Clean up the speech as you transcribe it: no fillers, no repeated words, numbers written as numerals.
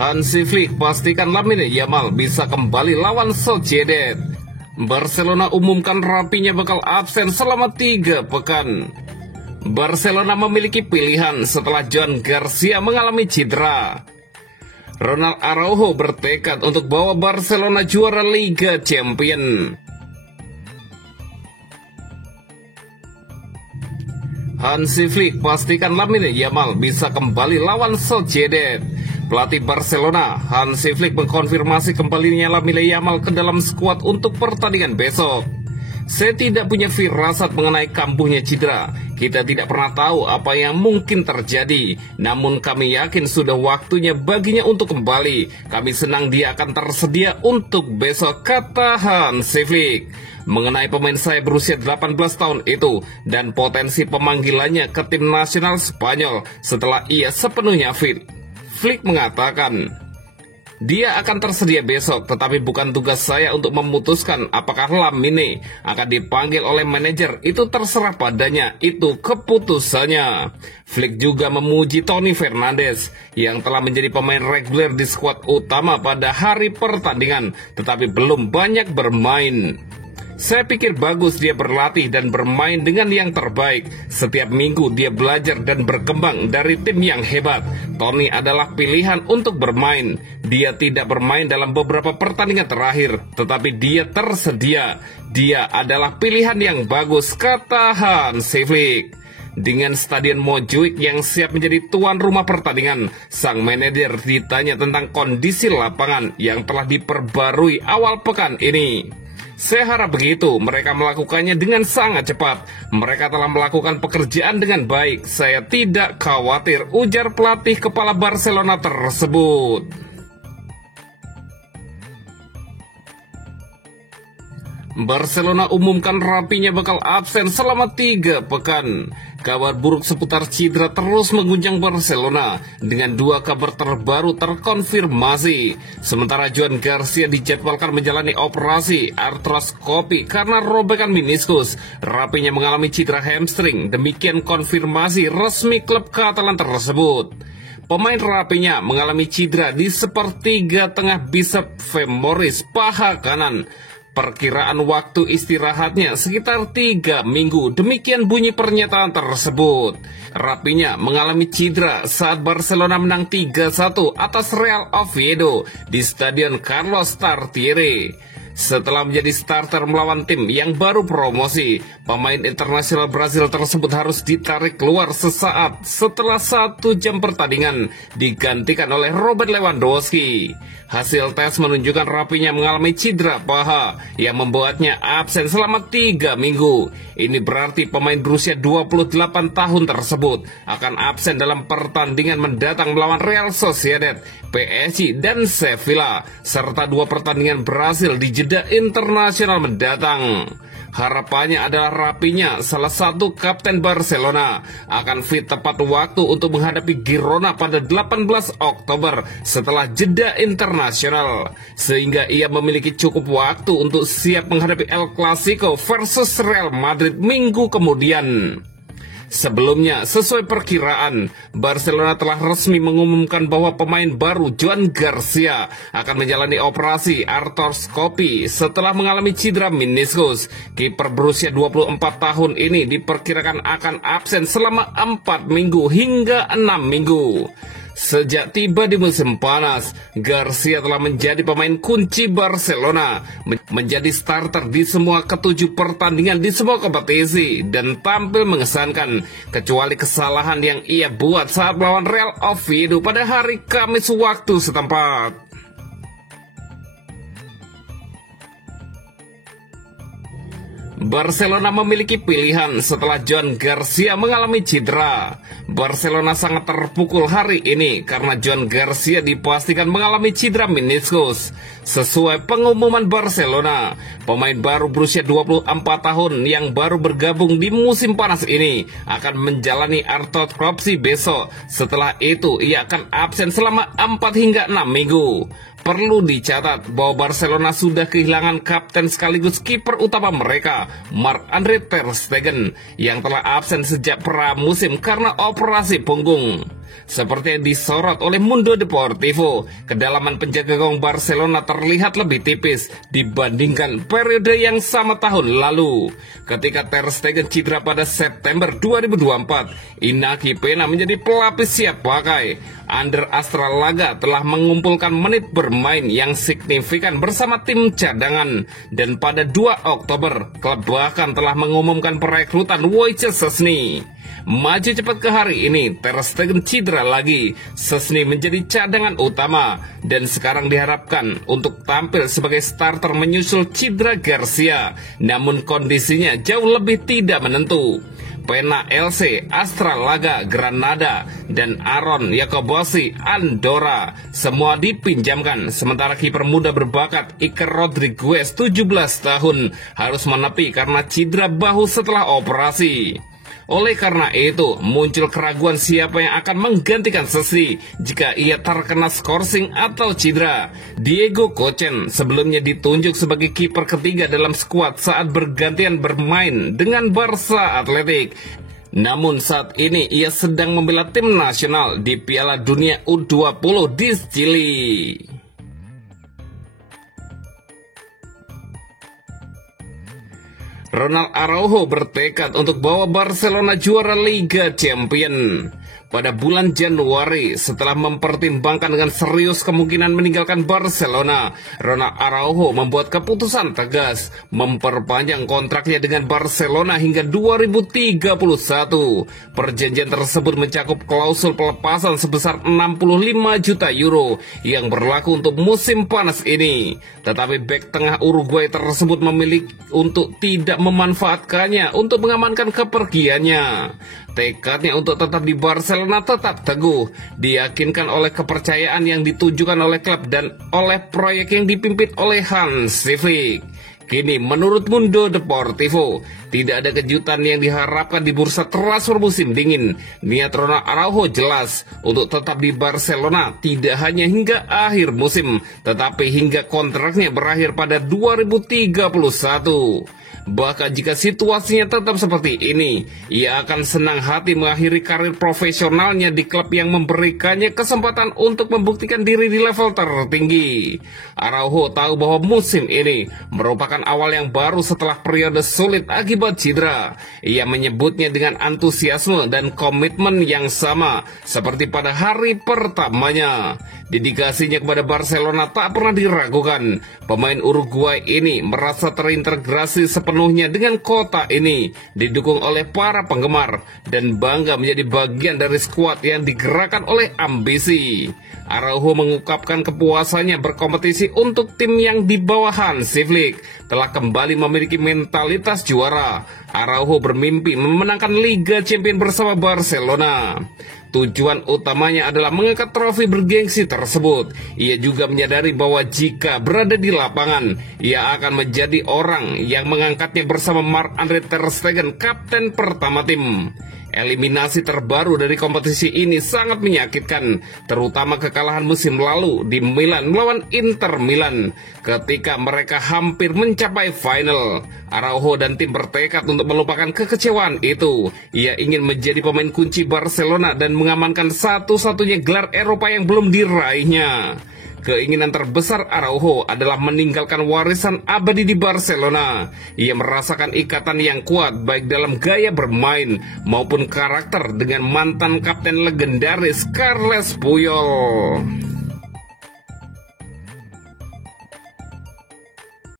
Hansi Flick pastikan Lamine Yamal bisa kembali lawan Sociedad. Barcelona umumkan rapinya bakal absen selama 3 pekan. Barcelona memiliki pilihan setelah Joan Garcia mengalami cedera. Ronald Araujo bertekad untuk bawa Barcelona juara Liga Champions. Hansi Flick pastikan Lamine Yamal bisa kembali lawan Sociedad. Pelatih Barcelona, Hansi Flick mengkonfirmasi kembalinya Lamine Yamal ke dalam skuad untuk pertandingan besok. Saya tidak punya firasat mengenai kambuhnya cedera. Kita tidak pernah tahu apa yang mungkin terjadi. Namun kami yakin sudah waktunya baginya untuk kembali. Kami senang dia akan tersedia untuk besok, kata Hansi Flick. Mengenai pemain saya berusia 18 tahun itu dan potensi pemanggilannya ke tim nasional Spanyol setelah ia sepenuhnya fit, Flick mengatakan, dia akan tersedia besok, tetapi bukan tugas saya untuk memutuskan apakah Lamine akan dipanggil oleh manajer. Itu terserah padanya, itu keputusannya. Flick juga memuji Toni Fernandes yang telah menjadi pemain reguler di skuad utama pada hari pertandingan, tetapi belum banyak bermain. Saya pikir bagus dia berlatih dan bermain dengan yang terbaik. Setiap minggu dia belajar dan berkembang dari tim yang hebat. Toni adalah pilihan untuk bermain. Dia tidak bermain dalam beberapa pertandingan terakhir, tetapi dia tersedia. Dia adalah pilihan yang bagus, kata Hansi Flick. Dengan Stadion Montjuic yang siap menjadi tuan rumah pertandingan, sang manajer ditanya tentang kondisi lapangan yang telah diperbarui awal pekan ini. Saya harap begitu, mereka melakukannya dengan sangat cepat. Mereka telah melakukan pekerjaan dengan baik. Saya tidak khawatir, ujar pelatih kepala Barcelona tersebut. Barcelona umumkan rapinya bakal absen selama 3 pekan. Kabar buruk seputar cedera terus mengguncang Barcelona dengan 2 kabar terbaru terkonfirmasi. Sementara Joan Garcia dijadwalkan menjalani operasi artroskopi karena robekan meniskus. Rapinya mengalami cedera hamstring. Demikian konfirmasi resmi klub Katalan tersebut. Pemain rapinya mengalami cedera di sepertiga tengah bicep femoris paha kanan. Perkiraan waktu istirahatnya sekitar 3 minggu. Demikian bunyi pernyataan tersebut. Rapinya mengalami cedera saat Barcelona menang 3-1 atas Real Oviedo di Stadion Carlos Tartiere. Setelah menjadi starter melawan tim yang baru promosi, pemain internasional Brazil tersebut harus ditarik keluar sesaat setelah 1 jam pertandingan, digantikan oleh Robert Lewandowski. Hasil tes menunjukkan Rapinya mengalami cedera paha yang membuatnya absen selama 3 minggu. Ini berarti pemain berusia 28 tahun tersebut akan absen dalam pertandingan mendatang melawan Real Sociedad, PSG, dan Sevilla, serta 2 pertandingan Brasil di jeda internasional mendatang. Harapannya adalah Rapinya, salah satu kapten Barcelona, akan fit tepat waktu untuk menghadapi Girona pada 18 Oktober setelah jeda internasional, sehingga ia memiliki cukup waktu untuk siap menghadapi El Clasico versus Real Madrid minggu kemudian. Sebelumnya, sesuai perkiraan, Barcelona telah resmi mengumumkan bahwa pemain baru Joan Garcia akan menjalani operasi artroskopi setelah mengalami cedera meniskus. Kiper berusia 24 tahun ini diperkirakan akan absen selama 4 minggu hingga 6 minggu. Sejak tiba di musim panas, Garcia telah menjadi pemain kunci Barcelona, menjadi starter di semua ke-7 pertandingan di semua kompetisi, dan tampil mengesankan, kecuali kesalahan yang ia buat saat melawan Real Oviedo pada hari Kamis waktu setempat. Barcelona memiliki pilihan setelah Joan Garcia mengalami cedera. Barcelona sangat terpukul hari ini karena Joan Garcia dipastikan mengalami cedera meniskus. Sesuai pengumuman Barcelona, pemain baru berusia 24 tahun yang baru bergabung di musim panas ini akan menjalani artroskopi besok. Setelah itu, ia akan absen selama 4 hingga 6 minggu. Perlu dicatat bahwa Barcelona sudah kehilangan kapten sekaligus kiper utama mereka, Marc-André ter Stegen, yang telah absen sejak pramusim karena operasi punggung. Seperti yang disorot oleh Mundo Deportivo, kedalaman penjaga gawang Barcelona terlihat lebih tipis dibandingkan periode yang sama tahun lalu. Ketika Ter Stegen cedera pada September 2024, Iñaki Peña menjadi pelapis siap pakai. Ander Astralaga telah mengumpulkan menit bermain yang signifikan bersama tim cadangan. Dan pada 2 Oktober, klub bahkan telah mengumumkan perekrutan Wojciech Szczesny. Maju cepat ke hari ini, Ter Stegen cedera lagi. Szczesny menjadi cadangan utama dan sekarang diharapkan untuk tampil sebagai starter menyusul cedera Garcia. Namun kondisinya jauh lebih tidak menentu. Peña LC, Astralaga, Granada, dan Aaron Yakubosi, Andorra semua dipinjamkan. Sementara kiper muda berbakat Iker Rodriguez 17 tahun harus menepi karena cedera bahu setelah operasi. Oleh karena itu, muncul keraguan siapa yang akan menggantikan Szczesny jika ia terkena skorsing atau cedera. Diego Kochen sebelumnya ditunjuk sebagai kiper ketiga dalam skuad saat bergantian bermain dengan Barca Athletic. Namun saat ini ia sedang membela tim nasional di Piala Dunia U20 di Chili. Ronald Araujo bertekad untuk bawa Barcelona juara Liga Champions. Pada bulan Januari, setelah mempertimbangkan dengan serius kemungkinan meninggalkan Barcelona, Ronald Araujo membuat keputusan tegas memperpanjang kontraknya dengan Barcelona hingga 2031. Perjanjian tersebut mencakup klausul pelepasan sebesar 65 juta euro yang berlaku untuk musim panas ini. Tetapi bek tengah Uruguay tersebut memilih untuk tidak memanfaatkannya untuk mengamankan kepergiannya. Tekadnya untuk tetap di Barcelona tetap teguh, diyakinkan oleh kepercayaan yang ditujukan oleh klub dan oleh proyek yang dipimpin oleh Hansi Flick. Kini menurut Mundo Deportivo, tidak ada kejutan yang diharapkan di bursa transfer musim dingin. Niat Ronald Araujo jelas untuk tetap di Barcelona tidak hanya hingga akhir musim, tetapi hingga kontraknya berakhir pada 2031. Bahkan jika situasinya tetap seperti ini, ia akan senang hati mengakhiri karir profesionalnya di klub yang memberikannya kesempatan untuk membuktikan diri di level tertinggi. Araujo tahu bahwa musim ini merupakan awal yang baru setelah periode sulit akibat cedera. Ia menyebutnya dengan antusiasme dan komitmen yang sama seperti pada hari pertamanya. Dedikasinya kepada Barcelona tak pernah diragukan. Pemain Uruguay ini merasa terintegrasi sepenuhnya dengan kota ini, didukung oleh para penggemar dan bangga menjadi bagian dari skuad yang digerakkan oleh ambisi. Araujo mengungkapkan kepuasannya berkompetisi untuk tim yang di bawah Hansi Flick telah kembali memiliki mentalitas juara. Araujo bermimpi memenangkan Liga Champions bersama Barcelona. Tujuan utamanya adalah mengangkat trofi bergengsi tersebut. Ia juga menyadari bahwa jika berada di lapangan, ia akan menjadi orang yang mengangkatnya bersama Marc-Andre ter Stegen, kapten pertama tim. Eliminasi terbaru dari kompetisi ini sangat menyakitkan, terutama kekalahan musim lalu di Milan melawan Inter Milan ketika mereka hampir mencapai final. Araujo dan tim bertekad untuk melupakan kekecewaan itu. Ia ingin menjadi pemain kunci Barcelona dan mengamankan satu-satunya gelar Eropa yang belum diraihnya. Keinginan terbesar Araujo adalah meninggalkan warisan abadi di Barcelona. Ia merasakan ikatan yang kuat baik dalam gaya bermain maupun karakter dengan mantan kapten legendaris Carles Puyol.